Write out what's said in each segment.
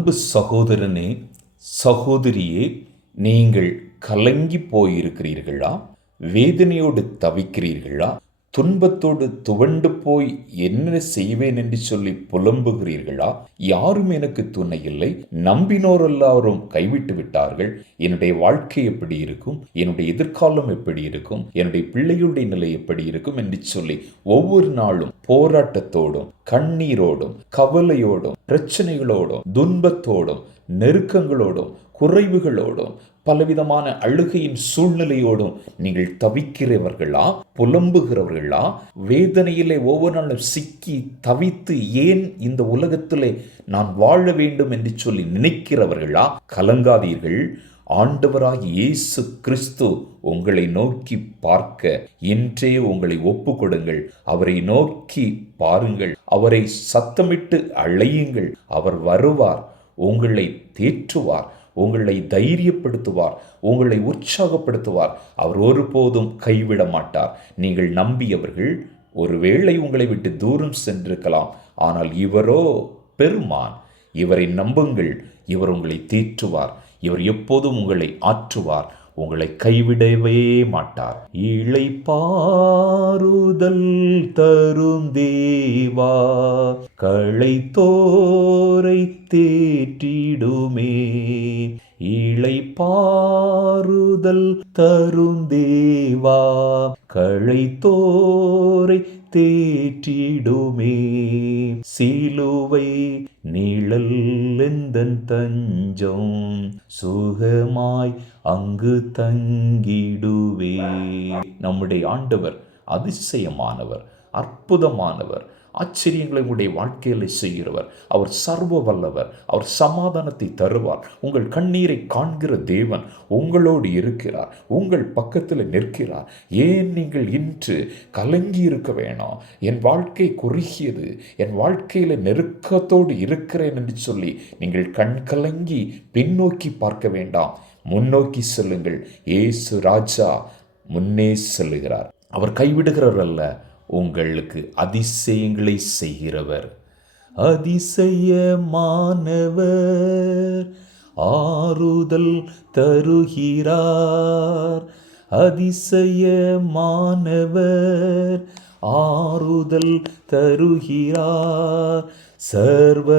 அன்பு சகோதரனே சகோதரியே நீங்கள் கலங்கி போயிருக்கிறீர்களா? வேதனையோடு தவிக்கிறீர்களா? துன்பத்தோடு துவண்டு போய் என்ன செய்வேன் என்று சொல்லி புலம்புகிறீர்களா? யாரும் எனக்கு துணை இல்லை. நம்பினோர் எல்லாரும் கைவிட்டு விட்டார்கள். என்னுடைய வாழ்க்கை எப்படி இருக்கும்? என்னுடைய எதிர்காலம் எப்படி இருக்கும்? என்னுடைய பிள்ளைகளுடைய நிலை எப்படி இருக்கும் என்று சொல்லி ஒவ்வொரு நாளும் போராட்டத்தோடும் கண்ணீரோடும் கவலையோடும் பிரச்சனைகளோடும் துன்பத்தோடும் நெருக்கங்களோடும் குறைவுகளோடும் பலவிதமான அழுகையின் சூழ்நிலையோடும் நீங்கள் தவிக்கிறவர்களா? புலம்புகிறவர்களா? வேதனையிலே ஒவ்வொரு நாளும் சிக்கி தவித்து ஏன் இந்த உலகத்திலே நான் வாழ வேண்டும் என்று சொல்லி நினைக்கிறவர்களா? கலங்காதீர்கள். ஆண்டவராகிய இயேசு கிறிஸ்து உங்களை நோக்கி பார்க்க இன்றே உங்களை ஒப்பு கொடுங்கள் அவரை நோக்கி பாருங்கள். அவரை சத்தமிட்டு அழையுங்கள். அவர் வருவார் உங்களை தேற்றுவார். உங்களை தைரியப்படுத்துவார் உங்களை உற்சாகப்படுத்துவார். அவர் ஒருபோதும் கைவிட மாட்டார். நீங்கள் நம்பியவர்கள் ஒருவேளை உங்களை விட்டு தூரம் சென்றிருக்கலாம். ஆனால் இவரோ பெருமான். இவரை நம்புங்கள் இவர் உங்களை தேற்றுவார். இவர் எப்போதும் உங்களை ஆற்றுவார். உங்களை கைவிடவே மாட்டார். இழை பாருதல் தரும் தேவா களை தோரை தேற்றிடுமே. இழை பாருதல் தரும் தேவா களை தோரை தேற்றிடுமே. சீலுவை நீழல் எந்தன் தஞ்சம் சுகமாய் அங்கு தங்கிடுவே. நம்முடைய ஆண்டவர் அதிசயமானவர் அற்புதமானவர் ஆச்சரியங்களை உங்களுடைய வாழ்க்கையில் செய்கிறவர். அவர் சர்வ வல்லவர். அவர் சமாதானத்தை தருவார். உங்கள் கண்ணீரை காண்கிற தேவன் உங்களோடு இருக்கிறார். உங்கள் பக்கத்தில் நிற்கிறார். ஏன் நீங்கள் இன்று கலங்கி இருக்க வேணாம்? என் வாழ்க்கை குறுகியது. என் வாழ்க்கையில் நெருக்கத்தோடு இருக்கிறேன் என்று சொல்லி நீங்கள் கண் கலங்கி பின்னோக்கி பார்க்க வேண்டாம். முன்னோக்கி செல்லுங்கள். ஏசு ராஜா முன்னே செல்லுகிறார். அவர் கைவிடுகிறவர் அல்ல உங்களுக்கு அதிசயங்களை செய்கிறவர். அதிசயமானவர் ஆறுதல் தருகிறார். அதிசயமானவர் ஆறுதல் தருகிறார். சர்வ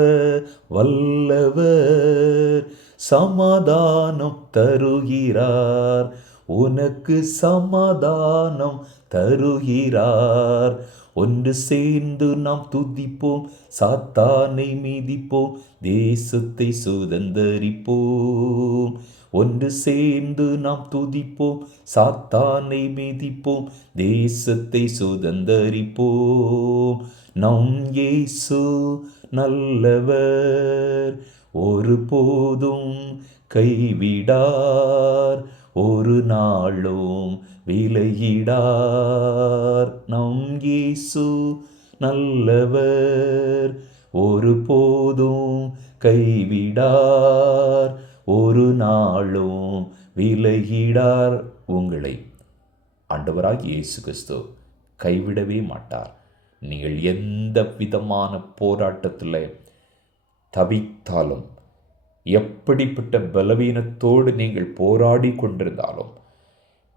வல்லவர் சமாதானம் தருகிறார். உனக்கு சமாதானம் தருகிறார். ஒன்று சேர்ந்து நாம் துதிப்போம் சாத்தானை மீதிப்போம் தேசத்தை சுதந்தரிப்போம். ஒன்று சேர்ந்து நாம் துதிப்போம் சாத்தானை மீதிப்போம் தேசத்தை சுதந்தரிப்போம். நம் இயேசு நல்லவர் ஒருபோதும் கைவிடார். ஒரு நாளும் விலையிடார். நம் இயேசு நல்லவர் ஒரு போதும் கைவிடார். ஒரு நாளும் விலகிடார் உங்களை. ஆண்டவராக இயேசு கிறிஸ்து கைவிடவே மாட்டார். நீங்கள் எந்த விதமான போராட்டத்தில் தவித்தாலும் எப்படிப்பட்ட பலவீனத்தோடு நீங்கள் போராடி கொண்டிருந்தாலும்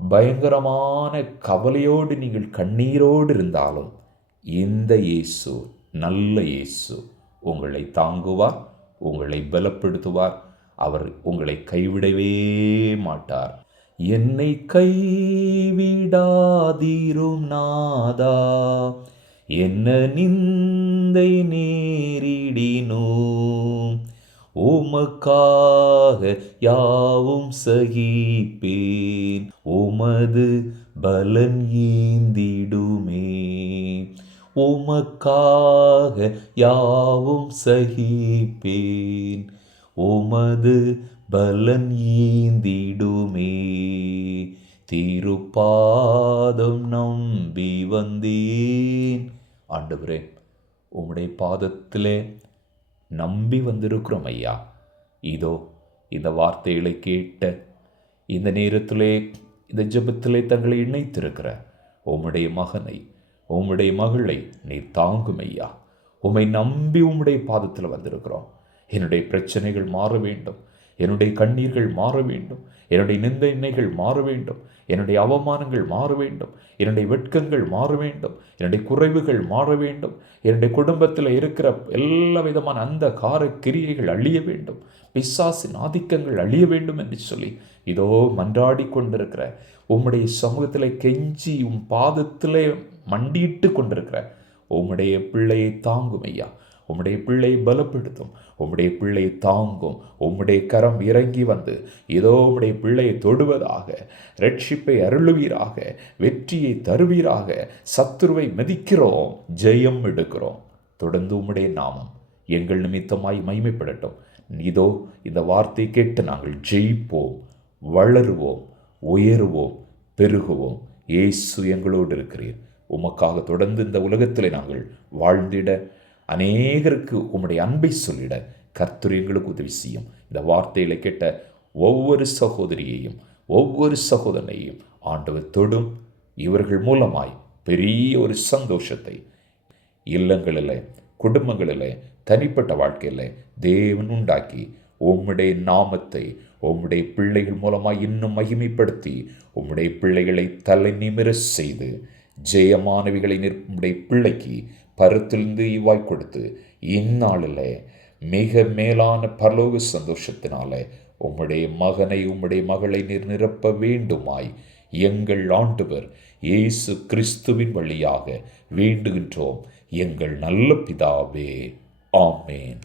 பயங்கரமான கவலையோடு நீங்கள் கண்ணீரோடு இருந்தாலும் இந்த இயேசு நல்ல இயேசு உங்களை தாங்குவார் உங்களை பலப்படுத்துவார். அவர் உங்களை கைவிடவே மாட்டார். என்னை கைவிடாதீரும் நாதா. என்ன நிந்தை நேரிடினோ. உமக்காக யாவும் சகிப்பேன். உமது பலன் ஈந்திடுமே. உமக்காக யாவும் சகிப்பேன். உமது பலன் ஈந்திடுமே. திருப்பாதம் நம்பி வந்தேன். ஆண்டவரே உம்முடைய பாதத்திலே நம்பி வந்திருக்கிறோம் ஐயா. இதோ இந்த வார்த்தைகளை கேட்ட இந்த நேரத்திலே இந்த ஜபத்திலே தங்களை இணைத்திருக்கிற உம்முடைய மகனை உம்முடைய மகளை நீ தாங்கும் ஐயா. உம்மை நம்பி உம்முடைய பாதத்தில் வந்திருக்கிறோம். என்னுடைய பிரச்சனைகள் மாற வேண்டும். என்னுடைய கண்ணீர்கள் மாற வேண்டும். என்னுடைய நிந்தனைகள் மாற வேண்டும். என்னுடைய அவமானங்கள் மாற வேண்டும். என்னுடைய வெட்கங்கள் மாற வேண்டும். என்னுடைய குறைவுகள் மாற வேண்டும். என்னுடைய குடும்பத்தில் இருக்கிற எல்லா விதமான அந்த கார கிரியைகள் அழிய வேண்டும். பிசாசின் ஆதிக்கங்கள் அழிய வேண்டும் என்று சொல்லி இதோ மன்றாடி கொண்டிருக்கிற உம்முடைய சமூகத்தில் கெஞ்சி உம் பாதத்திலே மண்டியிட்டு கொண்டிருக்கிற உம்முடைய பிள்ளையை தாங்கும் ஐயா. உம்முடைய பிள்ளையை பலப்படுத்தும் உம்முடைய பிள்ளை தாங்கும் உம்முடைய கரம் இறங்கி வந்து இதோ உம்முடைய பிள்ளையை தொடுவதாக ரட்சிப்பை அருளுவீராக வெற்றியை தருவீராக சத்துருவை மதிக்கிறோம் ஜெயம் எடுக்கிறோம். தொடர்ந்து உம்முடைய நாமம் எங்கள் நிமித்தமாய் மைமைப்படட்டும் இதோ இந்த வார்த்தை கேட்டு நாங்கள் ஜெயிப்போம் வளருவோம் உயருவோம் பெருகுவோம். ஏசு எங்களோடு இருக்கிறீர். உமக்காக தொடர்ந்து இந்த உலகத்திலே நாங்கள் வாழ்ந்திட அநேகருக்கு உம்முடைய அன்பை சொல்லிட கர்த்தர் எங்களுக்கு உதவி செய்யும். இந்த வார்த்தைகளை கேட்ட ஒவ்வொரு சகோதரியையும் ஒவ்வொரு சகோதரனையும் ஆண்டவர் தொடும். இவர்கள் மூலமாய் பெரிய ஒரு சந்தோஷத்தை இல்லங்களில் குடும்பங்களில் தனிப்பட்ட வாழ்க்கையில் தேவன் உண்டாக்கி உம்முடைய நாமத்தை உம்முடைய பிள்ளைகள் மூலமாக இன்னும் மகிமைப்படுத்தி உம்முடைய பிள்ளைகளை தலை நிமிர செய்து ஜெயமானவிகளை நிற்புடைய பிள்ளைக்கு பருத்திலிருந்து இவ்வாய் கொடுத்து இந்நாளில் மிக மேலான பரலோக சந்தோஷத்தினால உம்முடைய மகனை உம்முடைய மகளை நீர் நிரப்ப வேண்டுமாய் எங்கள் ஆண்டவர் இயேசு கிறிஸ்துவின் வழியாக வேண்டுகின்றோம். எங்கள் நல்ல பிதாவே ஆமேன்.